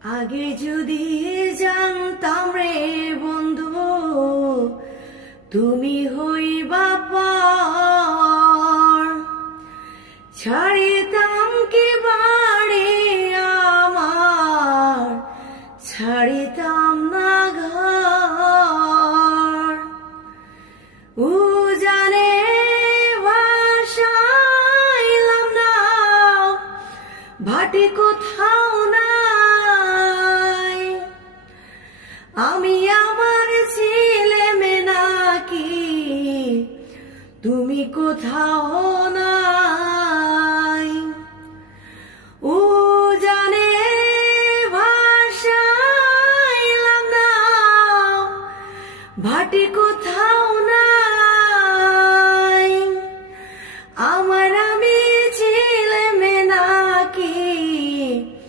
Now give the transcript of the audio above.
আগে যদি জানতাম রে বন্ধু তুমি হইবা পর, ছাড়িতাম কি বাড়ি আমার, ছাড়িতাম না ঘর। উজানে ভাসাইলাম না, ভাটি কোথাও নাই। আমি আমার ছিলে নাকি, তুমি কোথাও নাই। উজানে ভাসাইলাম না, ভাটি কোথাও